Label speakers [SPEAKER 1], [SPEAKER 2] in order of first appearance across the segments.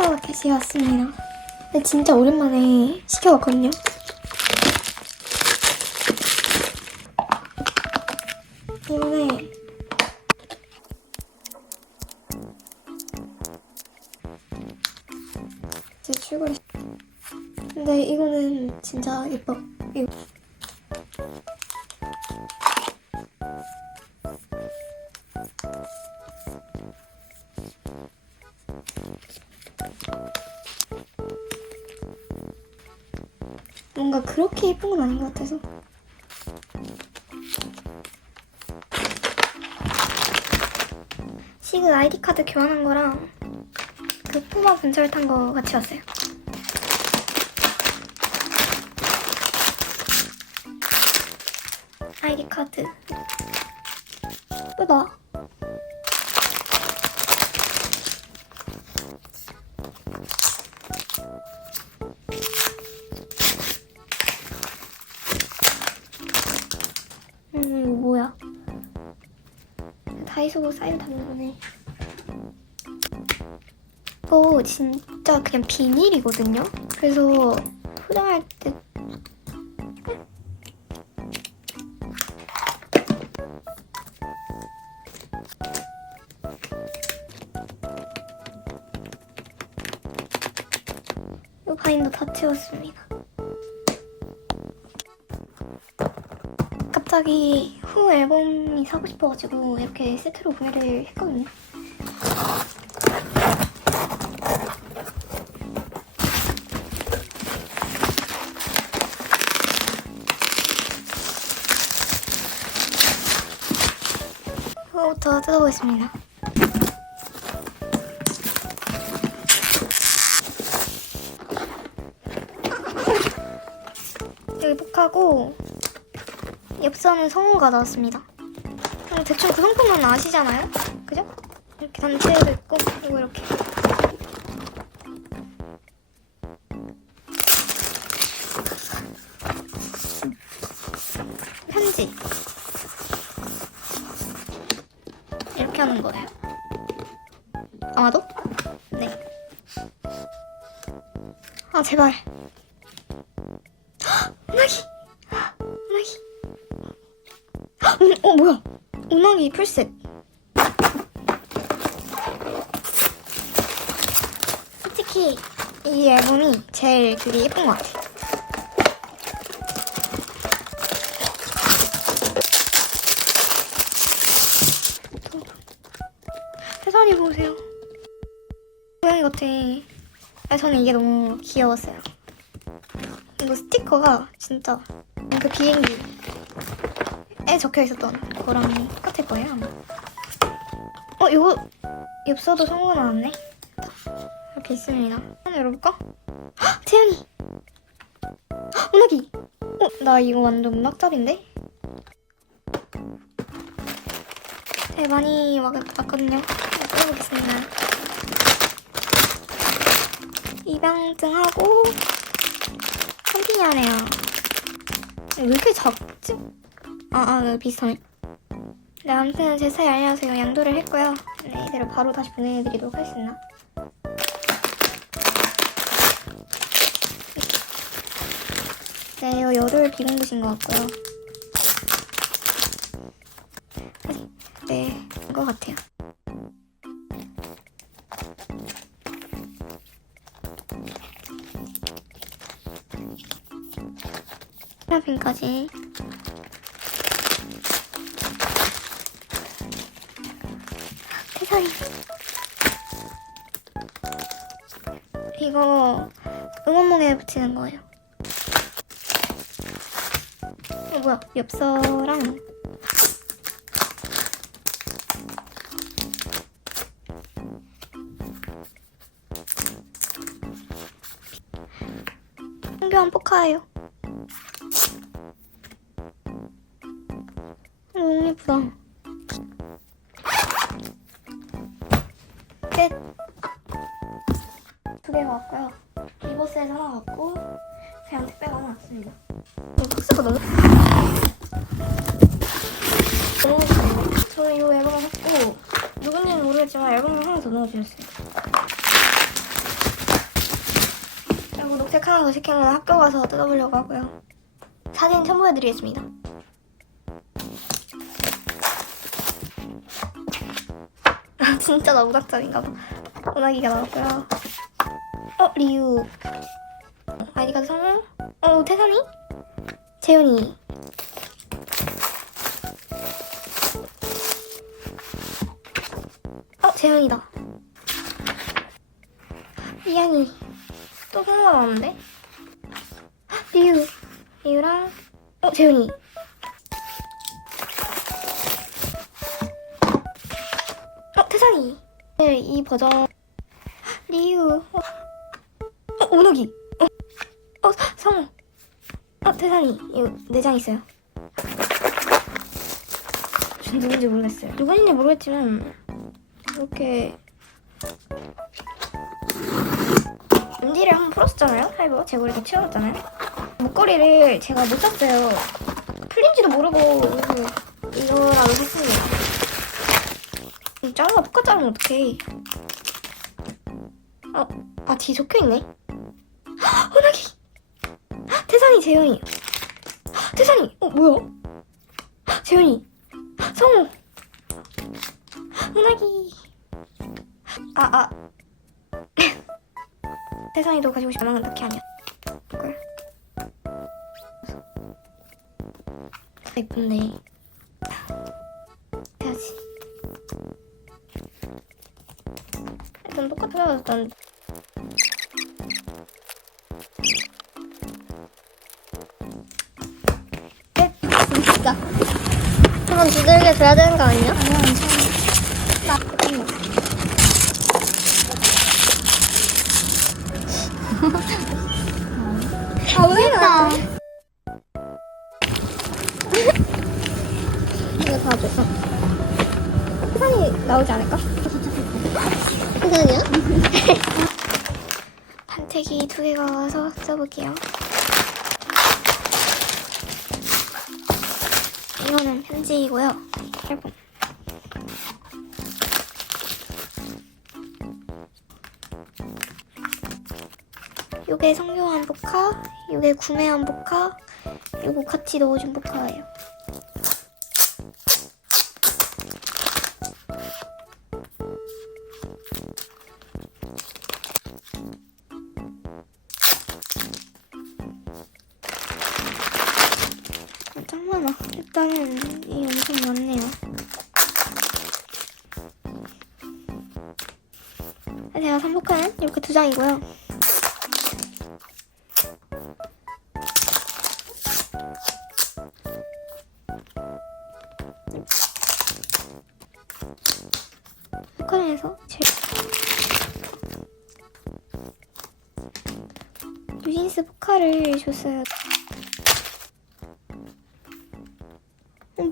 [SPEAKER 1] 스타워켓이 왔습니다. 근데 진짜 오랜만에 시켜봤거든요. 이번에 이제 출근. 근데 이거는 진짜 예뻐. 이거. 뭔가 그렇게 예쁜 건 아닌 것 같아서. 시그 아이디 카드 교환한 거랑 그 푸마 분철 탄거 같이 왔어요. 아이디 카드. 예쁘다. 다이소 사이즈 담는 거네. 이거 진짜 그냥 비닐이거든요? 그래서 포장할 때이 바인더 다 채웠습니다. 갑자기 후 앨범이 사고 싶어가지고 이렇게 세트로 구매를 했거든요. 후부터 뜯어보겠습니다. 여기 복하고 엽서는 성우가 나왔습니다. 대충 그 상품은 아시잖아요? 그죠? 이렇게 단체도 있고 그리고 이렇게 편지 이렇게 하는 거예요. 아마도? 네. 아 제발. 운하기 풀셋. 솔직히 이 앨범이 제일 그게 예쁜 것 같아. 세상이 보세요. 고양이 같아. 아, 저는 이게 너무 귀여웠어요. 이거 스티커가 진짜 그 비행기 에 적혀 있었던 거랑 똑같을 거예요 아마. 어 이거 엽서도 성공 나왔네. 이렇게 있습니다. 하나 열어볼까? 헉, 태연이. 헉, 운하기. 어, 나 이거 완전 음악잡인데? 네, 많이 와- 왔거든요. 꺼보겠습니다. 입양증하고 캠핑하네요. 왜 이렇게 작지? 아, 아, 네, 비슷하네. 네, 아무튼 제 사이 안녕하세요. 양도를 했고요. 네, 이대로 바로 다시 보내드리도록 하겠습니다. 네, 이거 열흘 비공부신 것 같고요. 네, 것 같아요. 파라핀까지. 이거 응원봉에 붙이는 거예요. 어, 뭐야? 엽서랑 홍교한 포카예요. 어, 너무 예쁘다. 끝. 두 개가 왔고요. 이버스에서 하나 왔고, 그냥 택배가 하나 왔습니다. 이 박스가 너무. 너무 좋아요. 저는 이 앨범을 샀고, 누군지는 모르겠지만 앨범을 하나 더 넣어주셨어요. 색하는 거 시킨 건 학교 가서 뜯어보려고 하고요. 사진 첨부해드리겠습니다. 아, 진짜 너무 각적인가 봐. 오나기가 나왔고요. 어, 리우. 아이디가 성우? 어, 태산이? 재현이. 어, 재현이다. 이한이. 또 성우가 나왔는데? 헉, 리우. 리우랑, 어, 재현이. 어, 태산이. 네, 이 버전. 헉, 리우. 어, 어 오너기. 어, 어, 성우. 어, 태산이. 이거 내장 있어요. 전 누군지 모르겠어요. 누군지 모르겠지만, 이렇게. 은디를 한번 풀었었잖아요? 하이버. 우리 다 채워놨잖아요? 목걸이를 제가 못 샀어요. 풀린지도 모르고, 이거라도 샀습니다. 이 잘라, 포카 자르면 어떡해. 어, 아, 뒤에 적혀있네. 헉, 태산이, 재현이. 헉, 태산이, 어, 뭐야? 헉, 재현이. 성우. 호나기. 아, 아. 태산이도 가지고 싶은 건 딱히 아니야. 걸. 예쁜데. 해야지. 일단 똑같아서 일단
[SPEAKER 2] 진짜. 한번 두들겨 줘야 되는 거 아니야?
[SPEAKER 1] 아니야 괜찮아. 아 왜?
[SPEAKER 2] 나. 이거 다 줬어.
[SPEAKER 1] 태산이 나오지 않을까?
[SPEAKER 2] 괜찮냐?
[SPEAKER 1] 판택이 두 개가 와서 써볼게요. 이거는 편지이고요. 앨범. 요게 성교한 복화, 요게 구매한 복화, 요거 같이 넣어준 복화예요. 일단은 이 엄청 많네요. 제가 선복한 이렇게 두 장이고요. 포카에서 제일 뉴진스 포카를 줬어요.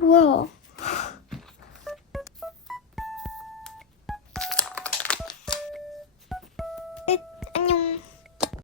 [SPEAKER 1] 뭐야?